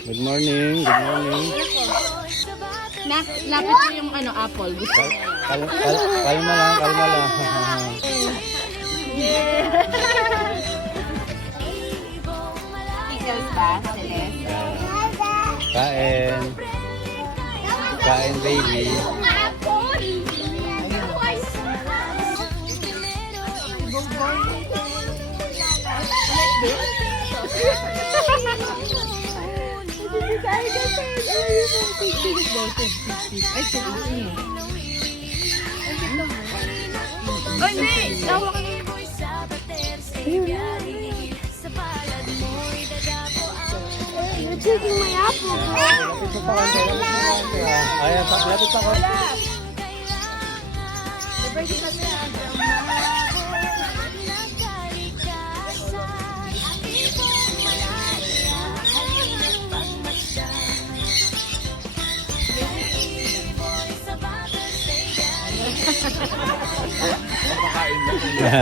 Good morning, good morning. Lapit ko yung apple. Gusto ko. Kalma lang, kalma lang. Pickles ba, Celeste? Kain. Kain, baby. Ay, hindi! Tawa ka. You're taking my apple. Ay, lapit ako.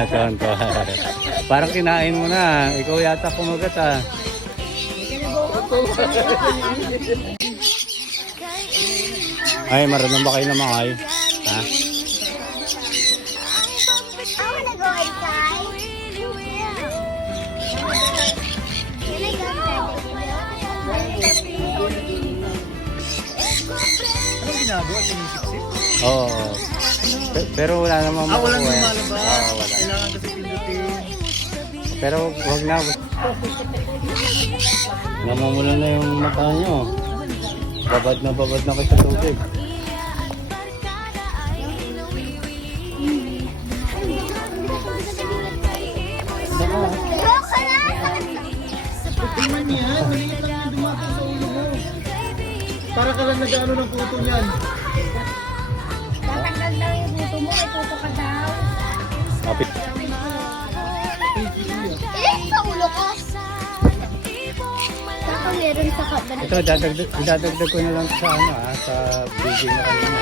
Tonto. Parang kinain mo na. Ikaw yata kumagat ah. Ay, marunong ba kayo na makay? Ha? Anong ginagawa? Sinisiksik? Oo. Pero wala namang makukuha. Walang lumalabas. Oo, wala. Kailangan kasi pindutin. Pero wag na. Namumula na yung mata nyo. Babad na kayo sa tubig. Tingnan niya, maliit lang yung dumatang sa ulo mo. Para ka lang nag-ano ng puto niyan. Tatanggal daw yung buto mo. May puto ka daw. Kapit. Sa ulo ko. Saka meron sa kabalit. Ito, dadagdag ko na lang sa sa video na kanina.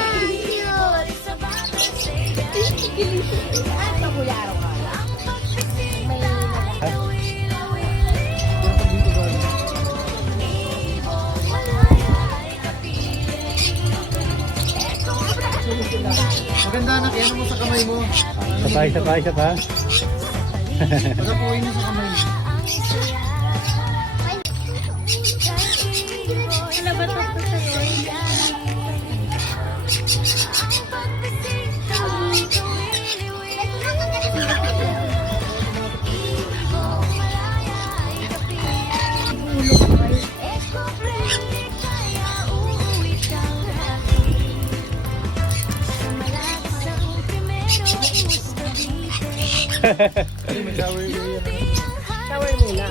Pagularo ka. May Ha? Maganda na, kaya mo sa kamay mo. Sabay. Pagapuin mo sa kamay mo. shower muna.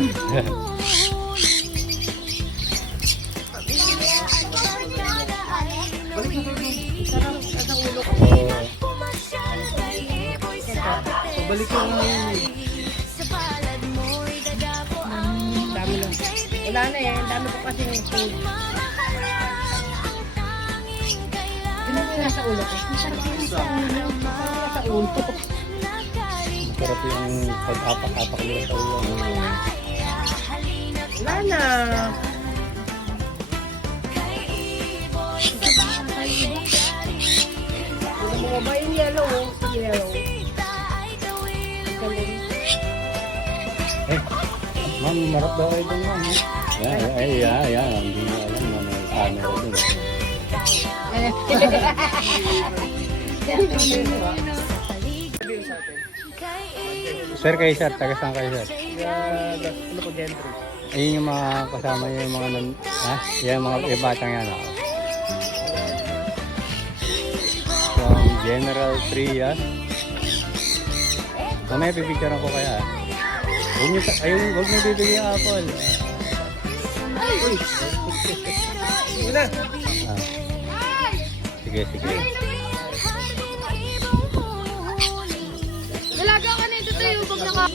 Balik ko nga yun. Dami lang. Wala na eh. Dami ko kasi ng food. Ano yung nasa ulo ko? Masarap yung sa ulo. Masarap sa ulo. Sarap yung pag-apak-apak nila sa ulo. Wala na. Ano mo ba yung yellow? Yellow. Ma'am, marap daw kayo dun, ma'am. Yan. Hindi nyo alam na may camera dun. Sir, kayo sir. Taga saan kayo sir? Ano ko, gentry? Ayun yung mga kasama nyo yung mga yung mga yung batang yan. From General Trias. Mamaya pipicturean ko kaya. Huwag nyo bibigyan yung apple. Wala. Sige. Dalaga ka na ito tayo pag naka...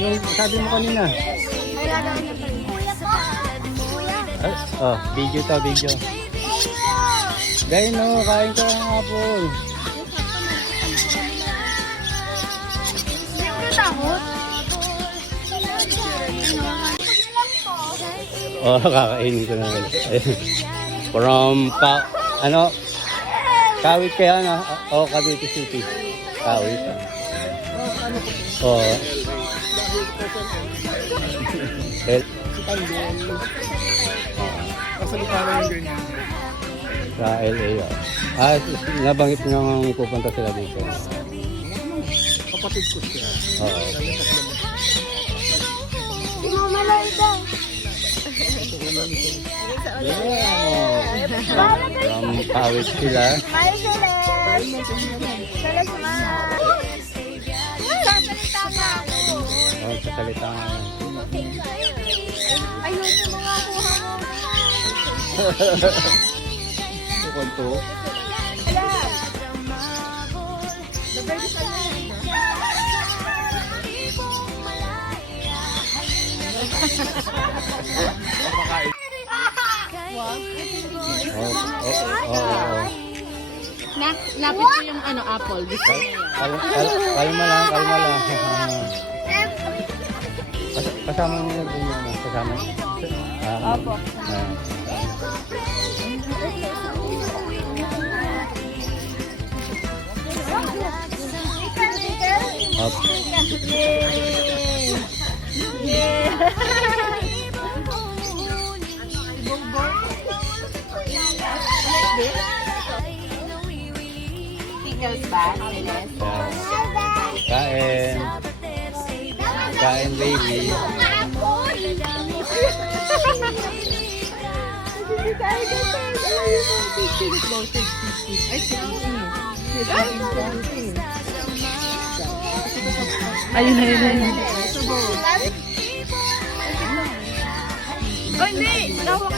Yung sabi mo kanina. Dalaga ka na tayo. Video. Dahil no, kain ko ang apple. takot. Oh, kakainin ko na. Ayun. From Kawit kaya na? Oh, Cavite City. Kawit. Oh. Kasalita na yung ganyan. Sa LA. Nabanggit nang pupunta sila dito. Kapatid ko siya. Oo. Mamalay daw. From Kawit sila. Hi, Celeste. Celeste, ma. Sasalita ka. Oh, sa salita nga. Ayun yung mga kuha mo. Bukod to. Wala. Babay sa Lapit ko yung apple. Gusto niya. Kalma lang. Kasama mo yung kasama. Opo. Pickles ba? Celeste? Kain baby. Ayun na yun. Oh, hindi. Lawak.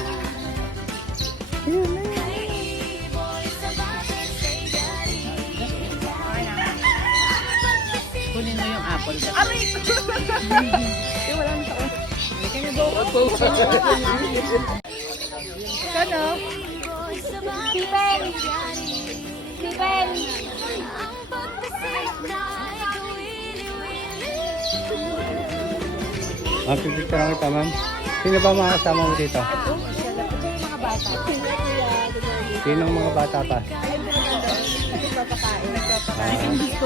Kunin mo yung apple. Aray! Wala na sa Kano? Stephen! Stephen! Mapipicture lang kita, ma'am. Sino ba mga kasama mo dito? Mga bata. Sino mga bata pa?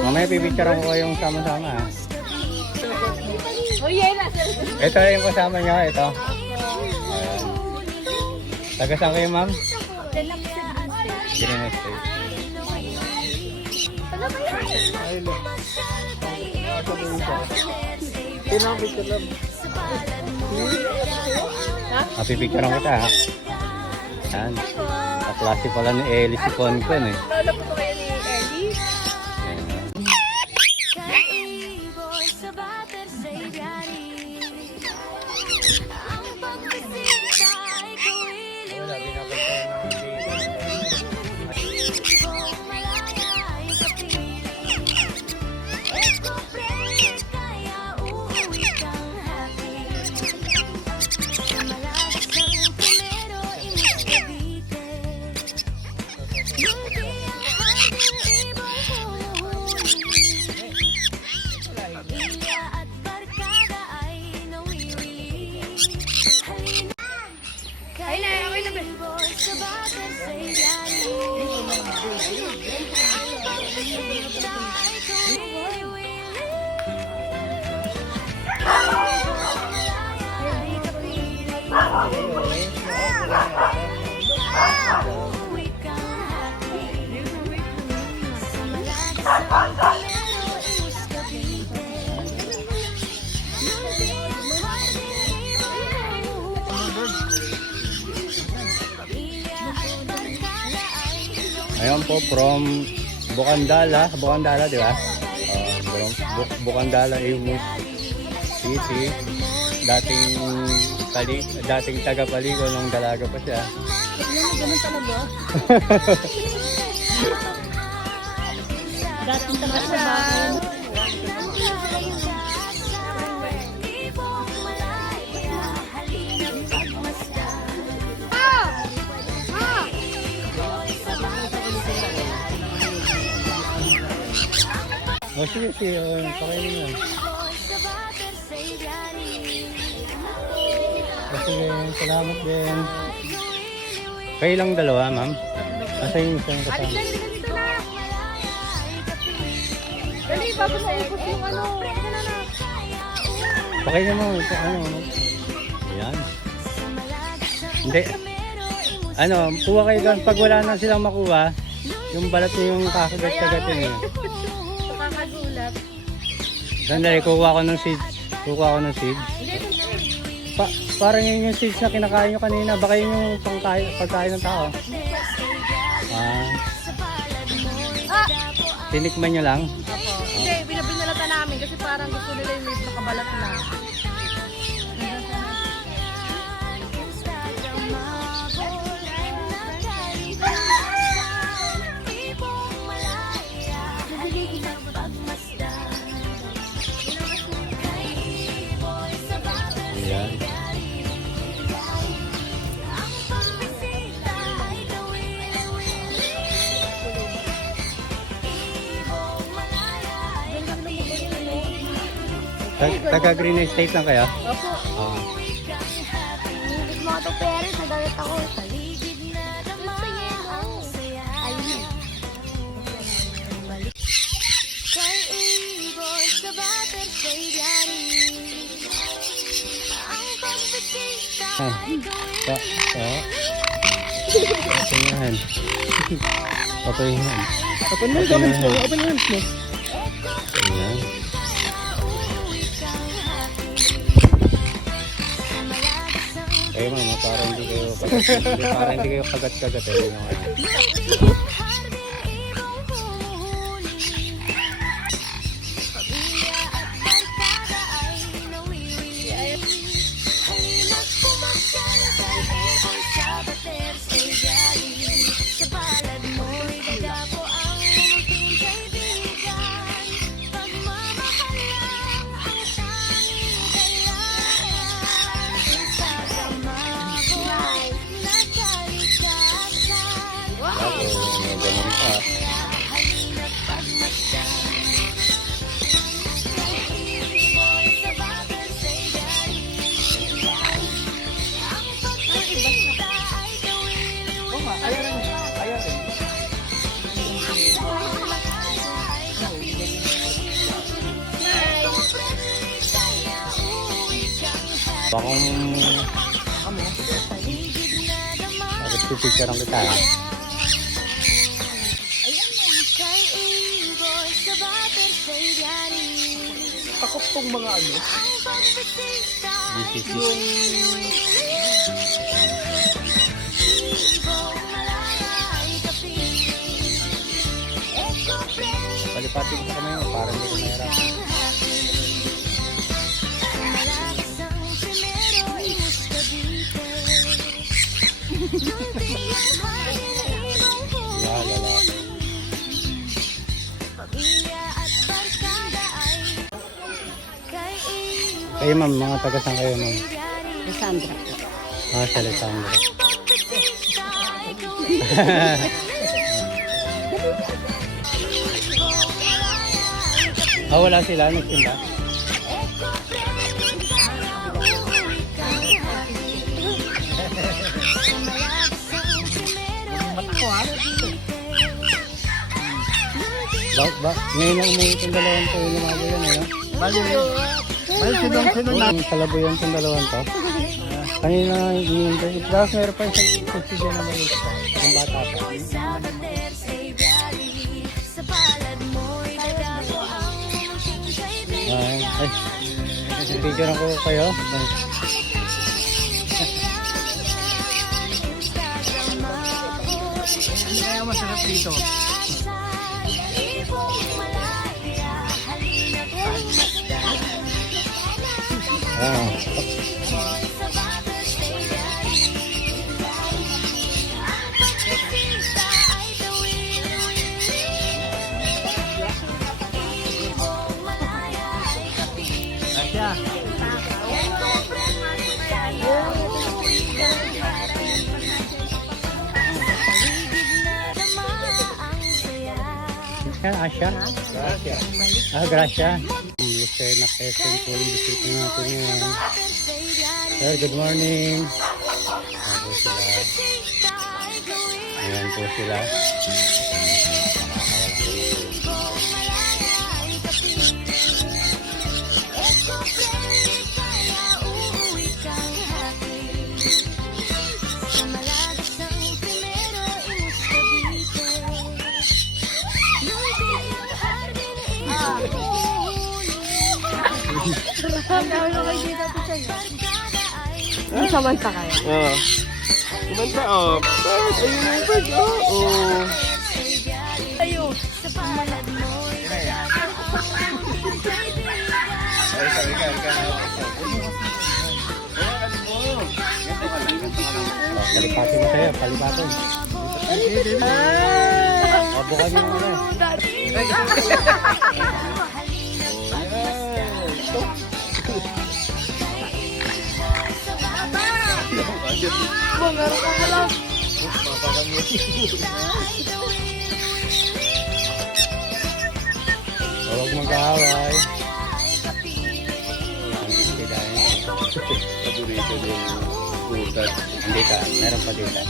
Mamaya pipicture ko kayong sama-sama. Oh, yeah. Ito yung kasama niyo, ito. Taga saan kayo, ma'am? Green Estate. Ano ba yan? Ayun lang. Tinapit ko lang. Mapipicture lang kita, ha? Yan. Kaklase pala ni Ellie si Konkon, eh. Lolo po kayo ni Ellie? Ayun po, from Bukandala, di ba? From Bukandala, Imus City. Dating taga-Paligo nung dalaga pa siya. Ganun talaga? Dating taga sa bahay. O sige, pakainin yan. sige. Salamat din. Kayo lang dalawa, ma'am? Asa yung isang kasama? Dali, dito na. Dali, bago maubos yung ano. Ito na na. Pakinggan mo. Ito, ano. Ayan. Hindi. Ano, kuha kayo doon. Pag wala na silang makuha, yung balat niyo yung kakagat-kagatin niyo. Nakakagulat. Sandali, kuha ko ng seeds. Kuha ko ng seeds. Parang yun yung seeds na kinakain nyo kanina. Baka yun yung pagkain ng tao. Ah. Tinikman nyo lang. Hindi, binabinalata namin kasi parang gusto nila yung may nakabalat na. Ayan. Taga Green Estate lang kaya? Opo. Oo. Hindi mo ito pera, nagalit ako. Paligid na naman ang saya. Ayun. Kay ibon sa bater sa'y yari. Ang pagbisita ay gawin. Papahingahan. Papahingahan. Open mo yung comments mo. Open yung comments mo. Ayan. Kayo mama, parang hindi kayo kagat-kagat eh. Yung ano. May ganun pa. Bakong picture ang kita. Takot tong mga ano. Palipatin ko kami yun, parang hindi ko mahirapan. Lala. Kayo ma'am, mga taga saan kayo ma'am? Cassandra. Ah, sa Alexandra. Ah, wala sila, nagtinda. Ngayon lang umuwi itong dalawang to, yung mga yan, ano? Bali sinong Yung kalabuyan itong dalawang to. Kanina hinihintay. Tapos meron pa isang kustigan na may isa. Yung bata pa. Ay, picture ko kayo. kaya masarap dito. Asya. Asya? Gracia. Ah, Gracia. Luce. Sir na Quezon po yung bisita natin ngayon. Sir, good morning. Ayan po sila. Ayan po sila. Samanta kayo. Oo. Kumanta, oh. Bird, ayun na yung bird, oh. Oh. Ayun. Palipatin mo sa'yo, palipatin. Bukan mo muna. Bongaro ka na lang. Huwag mong kaaway. Paborito din butas. Hindi ka, meron pa dito.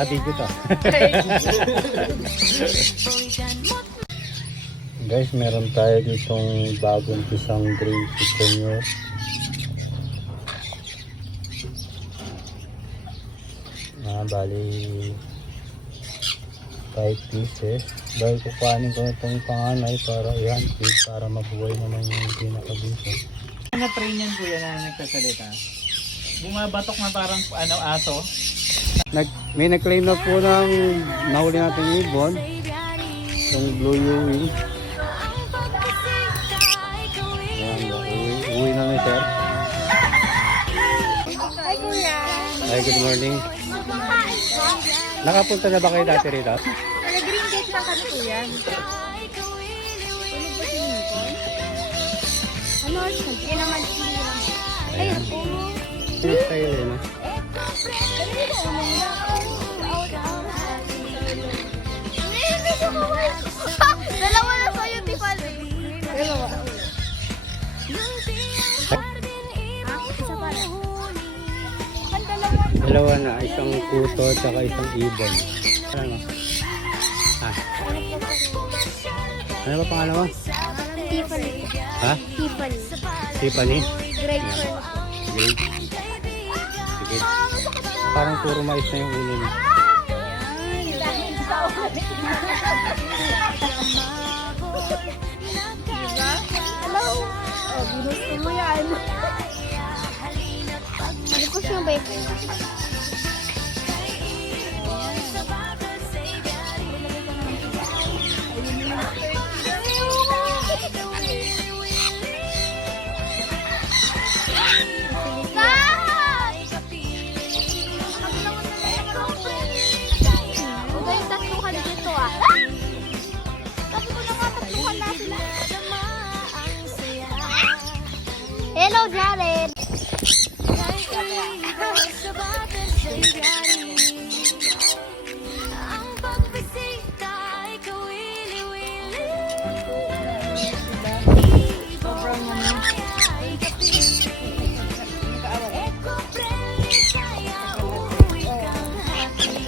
Video to. Guys, meron tayo ditong bagong pisang green chicken nyo. Bali 5 pieces. Dahil kukuhanin ko itong panganay para i-handpick para mabuhay naman yung pinaka-dito. Na-train yan kuya na nagsasalita. Bumabatok na parang aso. May nag-claim na po ng nahuli natin yung ibon. Itong blue Ewing. Ayan, uwi na ni sir. Ay, kuya. Hi, good morning. Nakapunta na ba kayo dati rito? Nag-green gate lang kami, kuya. Ano? Hindi naman sila. Ayun po. Style eh, no? Dalawa na sa'yo, Tiffany. Dalawa. Isa pa lang. Ang dalawa. Dalawa na, isang kuto at saka isang ibon. Ano? Ah, ano ba pangalawa? Tiffany. Ha? Tiffany. Tiffany? Great friend. Great. Sige. Parang puro mais na yung ulo niya. Diba? Hello? Oh, ginusto mo yan. Ano po siya ba ito? Hello, Jared!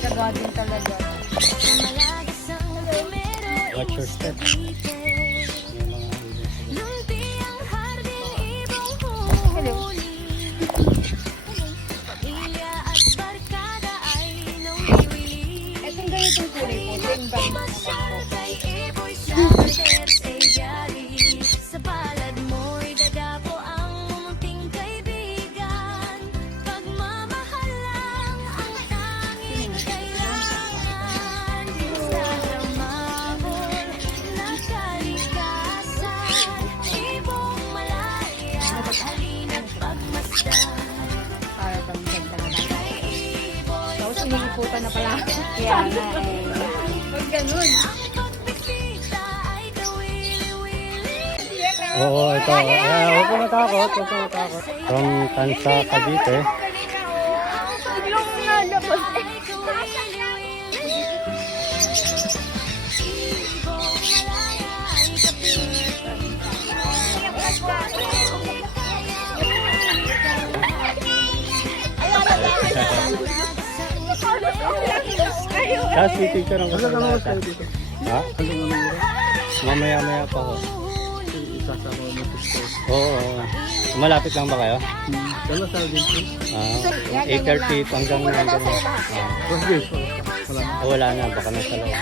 Kagadin talaga. Watch your step. Hello. Itong ganitong kulay po, timbang naman po. Para bang ganda na lang. Tapos iniiputan na pala. Kaya nga eh. Huwag ganun. Oo, ito. Huwag ko matakot. Huwag ko matakot. From Tansa, Cavite. Biglang nalabas. Tapos pipicture ang Hanggang ano oras kasama. kayo dito? Ha? Hanggang ano oras? Mamaya-maya pa ako. Isasama mo sa store. Oo. Malapit lang ba kayo? Dala sa dito. 8:30 hanggang hanggang. First days. Wala na. Wala na, baka nasa loob.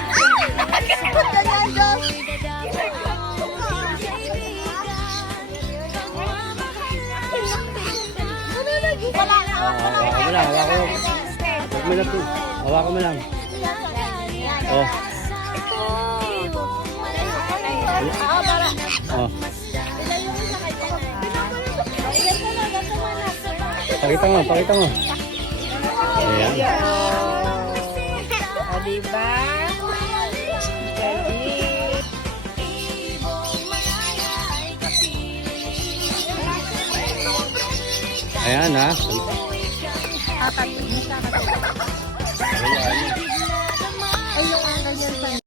Hawakan mo lang, hawakan mo. Huwag mo lang po. Hawakan mo lang. Oh. Oh. Pakita mo, pakita mo. Ayan. O, diba? Galing. Ayan ha. Apat.